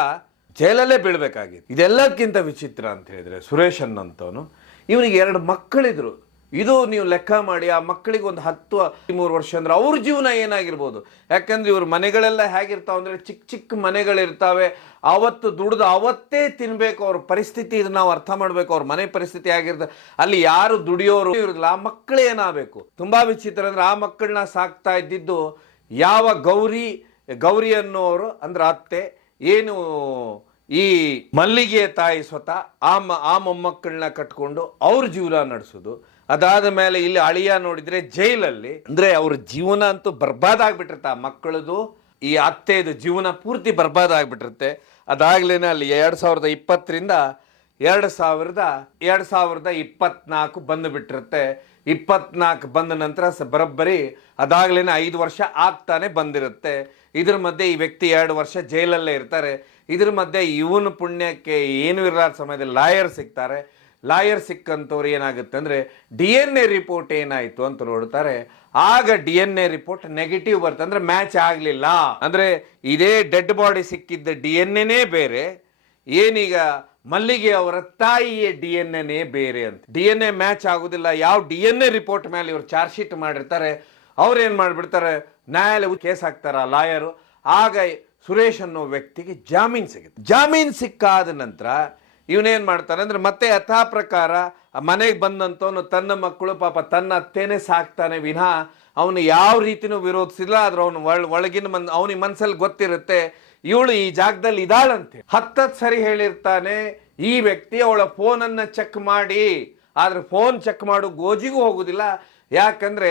ಜೈಲಲ್ಲೇ ಬೀಳ್ಬೇಕಾಗಿತ್ತು. ಇದೆಲ್ಲಕ್ಕಿಂತ ವಿಚಿತ್ರ ಅಂತ ಹೇಳಿದ್ರೆ ಸುರೇಶ್ ಅನ್ನಂತವನು, ಇವನಿಗೆ 2 ಮಕ್ಕಳಿದ್ರು. ಇದು ನೀವು ಲೆಕ್ಕ ಮಾಡಿ, ಆ ಮಕ್ಕಳಿಗೆ ಒಂದು 10-13 ವರ್ಷ ಅಂದ್ರೆ ಅವ್ರ ಜೀವನ ಏನಾಗಿರ್ಬೋದು. ಯಾಕಂದ್ರೆ ಇವ್ರ ಮನೆಗಳೆಲ್ಲ ಹೇಗಿರ್ತಾವ ಅಂದ್ರೆ ಚಿಕ್ಕ ಚಿಕ್ಕ ಮನೆಗಳಿರ್ತಾವೆ. ಅವತ್ತು ದುಡ್ದು ಅವತ್ತೇ ತಿನ್ಬೇಕು. ಅವ್ರ ಪರಿಸ್ಥಿತಿ ಇದನ್ನ ನಾವು ಅರ್ಥ ಮಾಡ್ಬೇಕು. ಅವ್ರ ಮನೆ ಪರಿಸ್ಥಿತಿ ಆಗಿರ್ತದೆ, ಅಲ್ಲಿ ಯಾರು ದುಡಿಯೋರು ಇರೋದಿಲ್ಲ. ಆ ಮಕ್ಕಳು ಏನಾಗಬೇಕು. ತುಂಬಾ ವಿಚಿತ್ರ ಅಂದ್ರೆ ಆ ಮಕ್ಕಳನ್ನ ಸಾಕ್ತಾ ಇದ್ದಿದ್ದು ಯಾವ ಗೌರಿ ಅನ್ನೋರು ಅಂದ್ರೆ ಅತ್ತೆ, ಏನು ಈ ಮಲ್ಲಿಗೆಯ ತಾಯಿ ಸ್ವತಃ ಆ ಮೊಮ್ಮಕ್ಕಳನ್ನ ಕಟ್ಕೊಂಡು ಅವ್ರ ಜೀವನ ನಡೆಸೋದು. ಅದಾದ ಮೇಲೆ ಇಲ್ಲಿ ಅಳಿಯ ನೋಡಿದ್ರೆ ಜೈಲಲ್ಲಿ, ಅಂದ್ರೆ ಅವ್ರ ಜೀವನ ಅಂತೂ ಬರ್ಬಾದ್ ಆಗ್ಬಿಟ್ಟಿರುತ್ತೆ. ಆ ಮಕ್ಕಳದು ಈ ಅತ್ತೆದು ಜೀವನ ಪೂರ್ತಿ ಬರ್ಬಾದ್ ಆಗ್ಬಿಟ್ಟಿರುತ್ತೆ. ಅದಾಗ್ಲೇನೆ ಅಲ್ಲಿ 2020ರಿಂದ 2024 ಬಂದು ಬಿಟ್ಟಿರುತ್ತೆ. 24 ಬಂದ ನಂತರ ಬರೋಬ್ಬರಿ ಅದಾಗ್ಲೇನೆ 5 ವರ್ಷ ಆಗ್ತಾನೆ ಬಂದಿರುತ್ತೆ. ಇದ್ರ ಮಧ್ಯೆ ಈ ವ್ಯಕ್ತಿ 2 ವರ್ಷ ಜೈಲಲ್ಲೇ ಇರ್ತಾರೆ. ಇದ್ರ ಮಧ್ಯೆ ಇವನು ಪುಣ್ಯಕ್ಕೆ ಏನು ಇರಲಾರ ಸಮಯದಲ್ಲಿ ಲಾಯರ್ ಸಿಗ್ತಾರೆ. ಲಾಯರ್ ಸಿಕ್ಕಂತವ್ರು ಏನಾಗುತ್ತೆ ಅಂದ್ರೆ DNA ರಿಪೋರ್ಟ್ ಏನಾಯ್ತು ಅಂತ ನೋಡ್ತಾರೆ. ಆಗ DNA ರಿಪೋರ್ಟ್ ನೆಗೆಟಿವ್ ಬರುತ್ತೆ, ಅಂದ್ರೆ ಮ್ಯಾಚ್ ಆಗ್ಲಿಲ್ಲ. ಅಂದ್ರೆ ಇದೇ ಡೆಡ್ ಬಾಡಿ ಸಿಕ್ಕಿದ್ದ DNA ಬೇರೆ, ಏನೀಗ ಮಲ್ಲಿಗೆ ಅವರ ತಾಯಿಯ DNA ಬೇರೆ ಅಂತ. DNA ಮ್ಯಾಚ್ ಆಗುದಿಲ್ಲ. ಯಾವ DNA ರಿಪೋರ್ಟ್ ಮೇಲೆ ಇವರು ಚಾರ್ಜ್ ಶೀಟ್ ಮಾಡಿರ್ತಾರೆ ಅವ್ರು ಏನ್ ಮಾಡ್ಬಿಡ್ತಾರೆ, ನ್ಯಾಯಾಲಯ ಕೇಸ್ ಹಾಕ್ತಾರ ಲಾಯರು. ಆಗ ಸುರೇಶ್ ಅನ್ನೋ ವ್ಯಕ್ತಿಗೆ ಜಾಮೀನ್ ಸಿಗುತ್ತೆ. ಜಾಮೀನ್ ಸಿಕ್ಕಾದ ನಂತರ ಇವನೇನ್ ಮಾಡ್ತಾನೆ ಅಂದ್ರೆ ಮತ್ತೆ ಯಥಾ ಪ್ರಕಾರ ಮನೆಗೆ ಬಂದಂತವನು ತನ್ನ ಮಕ್ಕಳು ಪಾಪ ತನ್ನ ಅತ್ತೇನೆ ಸಾಕ್ತಾನೆ ವಿನಃ ಅವನು ಯಾವ ರೀತಿನೂ ವಿರೋಧಿಸಿಲ್ಲ. ಆದ್ರೆ ಅವನು ಒಳಗಿನ ಅವನಿಗೆ ಮನ್ಸಲ್ಲಿ ಗೊತ್ತಿರುತ್ತೆ ಇವಳು ಈ ಜಾಗದಲ್ಲಿ ಇದಾಳಂತೆ. 10 ಸರಿ ಹೇಳಿರ್ತಾನೆ ಈ ವ್ಯಕ್ತಿ. ಅವಳ ಫೋನನ್ನ ಚೆಕ್ ಮಾಡಿ, ಆದ್ರೆ ಫೋನ್ ಚೆಕ್ ಮಾಡು ಗೋಜಿಗೂ ಹೋಗುದಿಲ್ಲ. ಯಾಕಂದ್ರೆ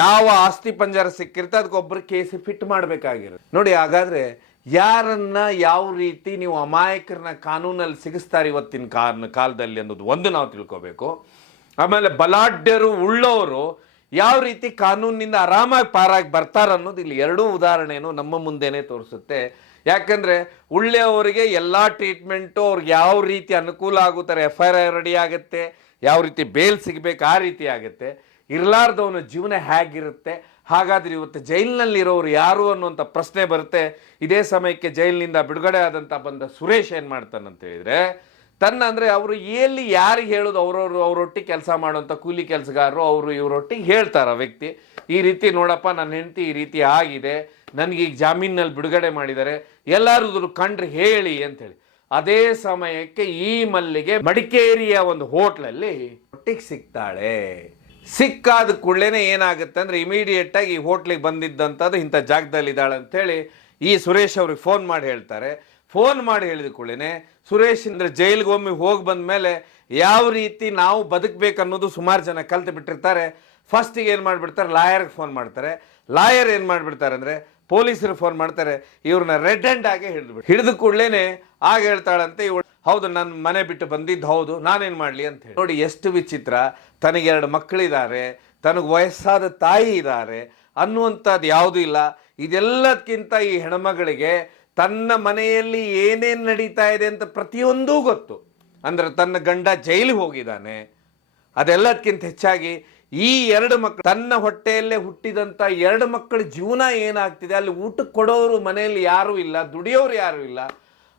ಯಾವ ಆಸ್ತಿ ಪಂಜರ ಸಿಕ್ಕಿರುತ್ತೆ ಅದಕ್ಕೊಬ್ಬರು ಕೇಸಿ ಫಿಟ್ ಮಾಡ್ಬೇಕಾಗಿರುತ್ತೆ. ನೋಡಿ, ಹಾಗಾದ್ರೆ ಯಾರನ್ನ ಯಾವ ರೀತಿ ನೀವು ಅಮಾಯಕರನ್ನ ಕಾನೂನಲ್ಲಿ ಸಿಗಿಸ್ತಾರೆ ಇವತ್ತಿನ ಕಾಲದಲ್ಲಿ ಅನ್ನೋದು ಒಂದು ನಾವು ತಿಳ್ಕೋಬೇಕು. ಆಮೇಲೆ ಬಲಾಢ್ಯರು ಉಳ್ಳವರು ಯಾವ ರೀತಿ ಕಾನೂನಿನಿಂದ ಆರಾಮಾಗಿ ಪಾರಾಗಿ ಬರ್ತಾರ ಅನ್ನೋದು ಇಲ್ಲಿ 2 ಉದಾಹರಣೆಯನ್ನು ನಮ್ಮ ಮುಂದೆನೆ ತೋರಿಸುತ್ತೆ. ಯಾಕಂದ್ರೆ ಒಳ್ಳೆಯವರಿಗೆ ಎಲ್ಲಾ ಟ್ರೀಟ್ಮೆಂಟು ಅವ್ರಿಗೆ ಯಾವ ರೀತಿ ಅನುಕೂಲ ಆಗುತ್ತಾರೆ, FIR ರೆಡಿ ಆಗುತ್ತೆ, ಯಾವ ರೀತಿ ಬೇಲ್ ಸಿಗ್ಬೇಕು ಆ ರೀತಿ ಆಗುತ್ತೆ. ಇರ್ಲಾರ್ದವನ ಜೀವನ ಹೇಗಿರುತ್ತೆ. ಹಾಗಾದ್ರೆ ಇವತ್ತು ಜೈಲಿನಲ್ಲಿರೋರು ಯಾರು ಅನ್ನುವಂಥ ಪ್ರಶ್ನೆ ಬರುತ್ತೆ. ಇದೇ ಸಮಯಕ್ಕೆ ಜೈಲಿನಿಂದ ಬಿಡುಗಡೆ ಆದಂತ ಬಂದ ಸುರೇಶ್ ಏನ್ ಮಾಡ್ತಾನಂತ ಹೇಳಿದ್ರೆ ಅಂದ್ರೆ ಅವರು ಎಲ್ಲಿ ಯಾರಿಗೆ ಹೇಳೋದು, ಅವರೊಟ್ಟಿಗೆ ಕೆಲಸ ಮಾಡುವಂಥ ಕೂಲಿ ಕೆಲಸಗಾರರು ಅವರು ಇವರೊಟ್ಟಿಗೆ ಹೇಳ್ತಾರ ವ್ಯಕ್ತಿ ಈ ರೀತಿ, ನೋಡಪ್ಪ ನನ್ನ ಹೆಂಡತಿ ಈ ರೀತಿ ಆಗಿದೆ, ನನಗೆ ಈಗ ಜಾಮೀನಲ್ಲಿ ಬಿಡುಗಡೆ ಮಾಡಿದ್ದಾರೆ, ಎಲ್ಲಾರು ಕಂಡ್ರೆ ಹೇಳಿ ಅಂತ ಹೇಳಿ. ಅದೇ ಸಮಯಕ್ಕೆ ಈ ಮಲ್ಲಿಗೆ ಮಡಿಕೇರಿಯ ಒಂದು ಹೋಟ್ಲಲ್ಲಿ ಒಟ್ಟಿಗೆ ಸಿಗ್ತಾಳೆ. ಸಿಕ್ಕಾದ ಕೂಡಲೇ ಏನಾಗುತ್ತೆ ಅಂದ್ರೆ ಇಮಿಡಿಯೇಟ್ ಆಗಿ ಈ ಹೋಟ್ಲಿಗೆ ಬಂದಿದ್ದಂಥದ್ದು ಇಂಥ ಜಾಗದಲ್ಲಿ ಇದ್ದಾಳೆ ಅಂತೇಳಿ ಈ ಸುರೇಶ್ ಅವ್ರಿಗೆ ಫೋನ್ ಮಾಡಿ ಹೇಳ್ತಾರೆ. ಫೋನ್ ಮಾಡಿ ಹೇಳಿದ ಕೂಡಲೇ ಸುರೇಶ್ ಅಂದ್ರೆ ಜೈಲಿಗೆ ಒಮ್ಮೆ ಹೋಗಿ ಬಂದ ಮೇಲೆ ಯಾವ ರೀತಿ ನಾವು ಬದುಕಬೇಕನ್ನೋದು ಸುಮಾರು ಜನ ಕಲ್ತು ಬಿಟ್ಟಿರ್ತಾರೆ. ಫಸ್ಟಿಗೆ ಏನು ಮಾಡಿಬಿಡ್ತಾರೆ, ಲಾಯರ್ಗೆ ಫೋನ್ ಮಾಡ್ತಾರೆ. ಲಾಯರ್ ಏನು ಮಾಡಿಬಿಡ್ತಾರೆ ಅಂದರೆ ಪೊಲೀಸರು ಫೋನ್ ಮಾಡ್ತಾರೆ. ಇವ್ರನ್ನ ರೆಡ್ ಹ್ಯಾಂಡ್ ಆಗಿ ಹಿಡಿದು ಕೂಡಲೇ ಆಗ ಹೇಳ್ತಾಳಂತೆ ಇವಳು, ಹೌದು ನನ್ನ ಮನೆ ಬಿಟ್ಟು ಬಂದಿದ್ದು ಹೌದು, ನಾನೇನು ಮಾಡಲಿ ಅಂತ ಹೇಳಿ. ನೋಡಿ ಎಷ್ಟು ವಿಚಿತ್ರ. ತನಗೆ 2 ಮಕ್ಕಳಿದ್ದಾರೆ, ತನಗೆ ವಯಸ್ಸಾದ ತಾಯಿ ಇದ್ದಾರೆ ಅನ್ನುವಂಥದ್ದು ಯಾವುದೂ ಇಲ್ಲ. ಇದೆಲ್ಲದಕ್ಕಿಂತ ಈ ಹೆಣ್ಮಗಳಿಗೆ ತನ್ನ ಮನೆಯಲ್ಲಿ ಏನೇನು ನಡೀತಾ ಇದೆ ಅಂತ ಪ್ರತಿಯೊಂದೂ ಗೊತ್ತು. ಅಂದ್ರೆ ತನ್ನ ಗಂಡ ಜೈಲಿಗೆ ಹೋಗಿದ್ದಾನೆ, ಅದೆಲ್ಲದಕ್ಕಿಂತ ಹೆಚ್ಚಾಗಿ ಈ 2 ಮಕ್ಕಳು, ತನ್ನ ಹೊಟ್ಟೆಯಲ್ಲೇ ಹುಟ್ಟಿದಂಥ 2 ಮಕ್ಕಳ ಜೀವನ ಏನಾಗ್ತಿದೆ, ಅಲ್ಲಿ ಊಟಕ್ಕೆ ಕೊಡೋರು ಮನೆಯಲ್ಲಿ ಯಾರೂ ಇಲ್ಲ, ದುಡಿಯೋರು ಯಾರೂ ಇಲ್ಲ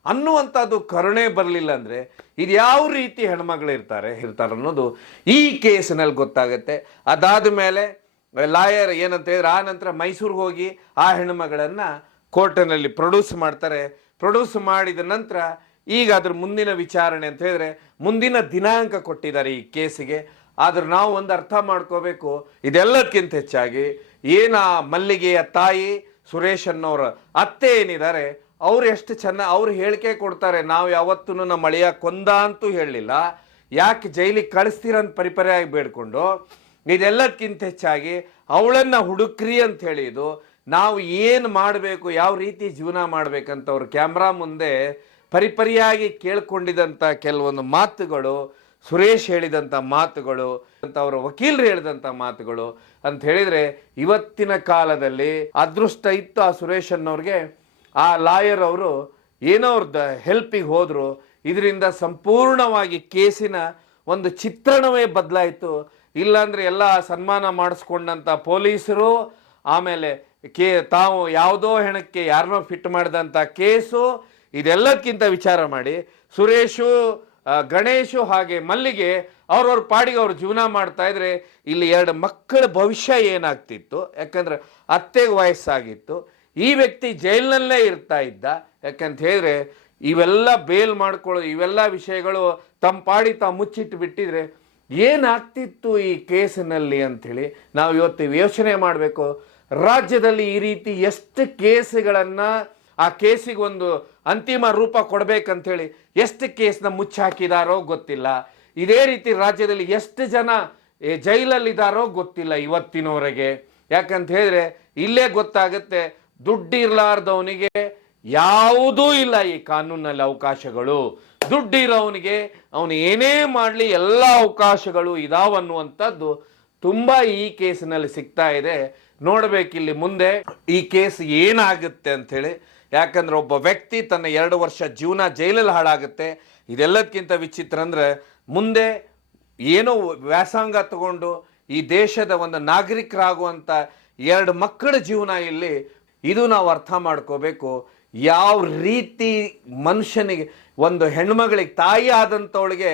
ಅನ್ನುವಂಥದ್ದು ಕರುಣೆ ಬರಲಿಲ್ಲ ಅಂದರೆ ಇದು ಯಾವ ರೀತಿ ಹೆಣ್ಮಗಳಿರ್ತಾರೆ ಅನ್ನೋದು ಈ ಕೇಸಿನಲ್ಲಿ ಗೊತ್ತಾಗುತ್ತೆ. ಅದಾದ ಮೇಲೆ ಲಾಯರ್ ಏನಂತ ಹೇಳಿದ್ರೆ ಆ ನಂತರ ಮೈಸೂರಿಗೆ ಹೋಗಿ ಆ ಹೆಣ್ಮಗಳನ್ನು ಕೋರ್ಟಿನಲ್ಲಿ ಪ್ರೊಡ್ಯೂಸ್ ಮಾಡ್ತಾರೆ. ಪ್ರೊಡ್ಯೂಸ್ ಮಾಡಿದ ನಂತರ ಈಗ ಅದ್ರ ಮುಂದಿನ ವಿಚಾರಣೆ ಅಂತ ಹೇಳಿದ್ರೆ ಮುಂದಿನ ದಿನಾಂಕ ಕೊಟ್ಟಿದ್ದಾರೆ ಈ ಕೇಸಿಗೆ. ಆದ್ರೆ ನಾವು ಒಂದು ಅರ್ಥ ಮಾಡ್ಕೋಬೇಕು, ಇದೆಲ್ಲದಕ್ಕಿಂತ ಹೆಚ್ಚಾಗಿ ಏನ ಮಲ್ಲಿಗೆಯ ತಾಯಿ ಸುರೇಶ್ ಅನ್ನೋರ ಅತ್ತೆ ಏನಿದ್ದಾರೆ ಅವ್ರು ಎಷ್ಟು ಚೆನ್ನಾಗಿ ಅವ್ರು ಹೇಳಿಕೆ ಕೊಡ್ತಾರೆ, ನಾವು ಯಾವತ್ತೂ ನಮ್ಮ ಅಳಿಯ ಕೊಂದ ಅಂತೂ ಹೇಳಲಿಲ್ಲ, ಯಾಕೆ ಜೈಲಿಗೆ ಕಳಿಸ್ತೀರಂತ ಪರಿಪರಿಯಾಗಿ ಬೇಡ್ಕೊಂಡು, ಇದೆಲ್ಲದಕ್ಕಿಂತ ಹೆಚ್ಚಾಗಿ ಅವಳನ್ನು ಹುಡುಕ್ರಿ ಅಂತ ಹೇಳಿದ್ದು, ನಾವು ಏನು ಮಾಡಬೇಕು, ಯಾವ ರೀತಿ ಜೀವನ ಮಾಡ್ಬೇಕಂತ ಅವ್ರು ಕ್ಯಾಮ್ರಾ ಮುಂದೆ ಪರಿಪರಿಯಾಗಿ ಕೇಳ್ಕೊಂಡಿದ್ದಂಥ ಕೆಲವೊಂದು ಮಾತುಗಳು, ಸುರೇಶ್ ಹೇಳಿದಂಥ ಮಾತುಗಳು ಅಂತ ಅವರ ವಕೀಲರು ಹೇಳಿದಂಥ ಮಾತುಗಳು ಅಂತ ಹೇಳಿದರೆ, ಇವತ್ತಿನ ಕಾಲದಲ್ಲಿ ಅದೃಷ್ಟ ಇತ್ತು ಆ ಸುರೇಶ್ ಅನ್ನೋರಿಗೆ, ಆ ಲಾಯರ್ ಅವರು ಏನೋ ಅವ್ರದ್ದು ಹೆಲ್ಪಿಗೆ ಹೋದರು, ಇದರಿಂದ ಸಂಪೂರ್ಣವಾಗಿ ಕೇಸಿನ ಒಂದು ಚಿತ್ರಣವೇ ಬದಲಾಯಿತು. ಇಲ್ಲಾಂದರೆ ಎಲ್ಲ ಸನ್ಮಾನ ಮಾಡಿಸ್ಕೊಂಡಂಥ ಪೊಲೀಸರು, ಆಮೇಲೆ ತಾವು ಯಾವುದೋ ಹೆಣಕ್ಕೆ ಯಾರನ್ನೋ ಫಿಟ್ ಮಾಡಿದಂಥ ಕೇಸು, ಇದೆಲ್ಲದಕ್ಕಿಂತ ವಿಚಾರ ಮಾಡಿ ಸುರೇಶು, ಗಣೇಶು ಹಾಗೆ ಮಲ್ಲಿಗೆ ಅವ್ರವ್ರ ಪಾಡಿಗೆ ಅವ್ರ ಜೀವನ ಮಾಡ್ತಾ ಇದ್ರೆ ಇಲ್ಲಿ 2 ಮಕ್ಕಳ ಭವಿಷ್ಯ ಏನಾಗ್ತಿತ್ತು. ಯಾಕಂದ್ರೆ ಅತ್ತೆಗೆ ವಯಸ್ಸಾಗಿತ್ತು, ಈ ವ್ಯಕ್ತಿ ಜೈಲಿನಲ್ಲೇ ಇರ್ತಾ ಇದ್ದ. ಯಾಕಂತ ಹೇಳಿದ್ರೆ ಇವೆಲ್ಲ ಬೇಲ್ ಮಾಡ್ಕೊಳ್ಳೋದು, ಇವೆಲ್ಲ ವಿಷಯಗಳು ತಮ್ಮ ಪಾಡಿ ತಾವು ಮುಚ್ಚಿಟ್ಟು ಬಿಟ್ಟಿದ್ರೆ ಏನಾಗ್ತಿತ್ತು ಈ ಕೇಸಿನಲ್ಲಿ ಅಂಥೇಳಿ ನಾವು ಇವತ್ತು ಯೋಚನೆ ಮಾಡಬೇಕು. ರಾಜ್ಯದಲ್ಲಿ ಈ ರೀತಿ ಎಷ್ಟು ಕೇಸುಗಳನ್ನು, ಆ ಕೇಸಿಗೆ ಒಂದು ಅಂತಿಮ ರೂಪ ಕೊಡಬೇಕಂಥೇಳಿ ಎಷ್ಟು ಕೇಸ್ನ ಮುಚ್ಚಾಕಿದಾರೋ ಗೊತ್ತಿಲ್ಲ. ಇದೇ ರೀತಿ ರಾಜ್ಯದಲ್ಲಿ ಎಷ್ಟು ಜನ ಜೈಲಲ್ಲಿದ್ದಾರೋ ಗೊತ್ತಿಲ್ಲ ಇವತ್ತಿನವರೆಗೆ. ಯಾಕಂತ ಹೇಳಿದ್ರೆ ಇಲ್ಲೇ ಗೊತ್ತಾಗುತ್ತೆ, ದುಡ್ಡಿರ್ಲಾರ್ದವನಿಗೆ ಯಾವುದೂ ಇಲ್ಲ ಈ ಕಾನೂನಲ್ಲಿ ಅವಕಾಶಗಳು, ದುಡ್ಡಿರೋವನಿಗೆ ಅವನು ಏನೇ ಮಾಡಲಿ ಎಲ್ಲ ಅವಕಾಶಗಳು ಇದಾವನ್ನುವಂಥದ್ದು ತುಂಬ ಈ ಕೇಸಿನಲ್ಲಿ ಸಿಗ್ತಾ ಇದೆ. ನೋಡಬೇಕಿಲ್ಲಿ ಮುಂದೆ ಈ ಕೇಸ್ ಏನಾಗುತ್ತೆ ಅಂಥೇಳಿ. ಯಾಕಂದ್ರೆ ಒಬ್ಬ ವ್ಯಕ್ತಿ ತನ್ನ 2 ವರ್ಷ ಜೀವನ ಜೈಲಲ್ಲಿ ಹಾಳಾಗುತ್ತೆ. ಇದೆಲ್ಲದಕ್ಕಿಂತ ವಿಚಿತ್ರ ಅಂದರೆ ಮುಂದೆ ಏನೋ ವ್ಯಾಸಂಗ ತಗೊಂಡು ಈ ದೇಶದ ಒಂದು ನಾಗರಿಕರಾಗುವಂಥ 2 ಮಕ್ಕಳ ಜೀವನ ಇಲ್ಲಿ, ಇದು ನಾವು ಅರ್ಥ ಮಾಡ್ಕೋಬೇಕು. ಯಾವ ರೀತಿ ಮನುಷ್ಯನಿಗೆ, ಒಂದು ಹೆಣ್ಮಗಳಿಗೆ, ತಾಯಿ ಆದಂಥವಳಿಗೆ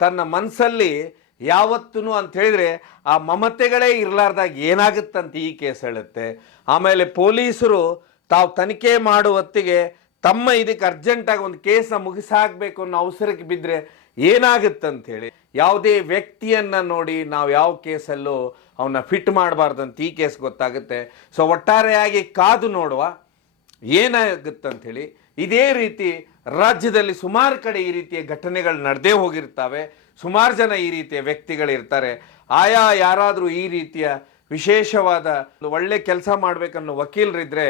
ತನ್ನ ಮನಸ್ಸಲ್ಲಿ ಯಾವತ್ತೂ ಅಂತ ಹೇಳಿದ್ರೆ ಆ ಮಮತೆಗಳೇ ಇರಲಾರ್ದಾಗ ಏನಾಗುತ್ತಂತ ಈ ಕೇಸ್ ಹೇಳುತ್ತೆ. ಆಮೇಲೆ ಪೊಲೀಸರು ತಾವು ತನಿಖೆ ಮಾಡುವ ಹೊತ್ತಿಗೆ ತಮ್ಮ ಇದಕ್ಕೆ ಅರ್ಜೆಂಟಾಗಿ ಒಂದು ಕೇಸನ್ನ ಮುಗಿಸಾಕಬೇಕು ಅನ್ನೋ ಅವಸರಕ್ಕೆ ಬಿದ್ದರೆ ಏನಾಗುತ್ತಂಥೇಳಿ ಯಾವುದೇ ವ್ಯಕ್ತಿಯನ್ನು ನೋಡಿ ನಾವು ಯಾವ ಕೇಸಲ್ಲೂ ಅವನ್ನ ಫಿಟ್ ಮಾಡಬಾರ್ದಂತ ಈ ಕೇಸ್ ಗೊತ್ತಾಗುತ್ತೆ. ಸೊ ಒಟ್ಟಾರೆಯಾಗಿ ಕಾದು ನೋಡುವ ಏನಾಗುತ್ತಂಥೇಳಿ. ಇದೇ ರೀತಿ ರಾಜ್ಯದಲ್ಲಿ ಸುಮಾರು ಕಡೆ ಈ ರೀತಿಯ ಘಟನೆಗಳು ನಡೆದೇ ಹೋಗಿರ್ತವೆ. ಸುಮಾರು ಜನ ಈ ರೀತಿಯ ವ್ಯಕ್ತಿಗಳಿರ್ತಾರೆ. ಆಯಾ ಯಾರಾದರೂ ಈ ರೀತಿಯ ವಿಶೇಷವಾದ ಒಳ್ಳೆ ಕೆಲಸ ಮಾಡಬೇಕನ್ನೋ ವಕೀಲರಿದ್ದರೆ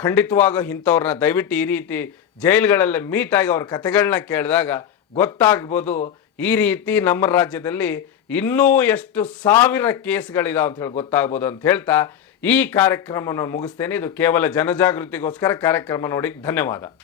ಖಂಡಿತವಾಗ ಇಂಥವ್ರನ್ನ ದಯವಿಟ್ಟು ಈ ರೀತಿ ಜೈಲುಗಳಲ್ಲಿ ಮೀಟಾಗಿ ಅವ್ರ ಕಥೆಗಳನ್ನ ಕೇಳಿದಾಗ ಗೊತ್ತಾಗ್ಬೋದು ಈ ರೀತಿ ನಮ್ಮ ರಾಜ್ಯದಲ್ಲಿ ಇನ್ನೂ ಎಷ್ಟು ಸಾವಿರ ಕೇಸ್ಗಳಿದಾವೆ ಅಂತ ಹೇಳಿ ಗೊತ್ತಾಗ್ಬೋದು ಅಂತ ಹೇಳ್ತಾ ಈ ಕಾರ್ಯಕ್ರಮವನ್ನು ಮುಗಿಸ್ತೇನೆ. ಇದು ಕೇವಲ ಜನಜಾಗೃತಿಗೋಸ್ಕರ ಕಾರ್ಯಕ್ರಮ ನೋಡಿ ಧನ್ಯವಾದ.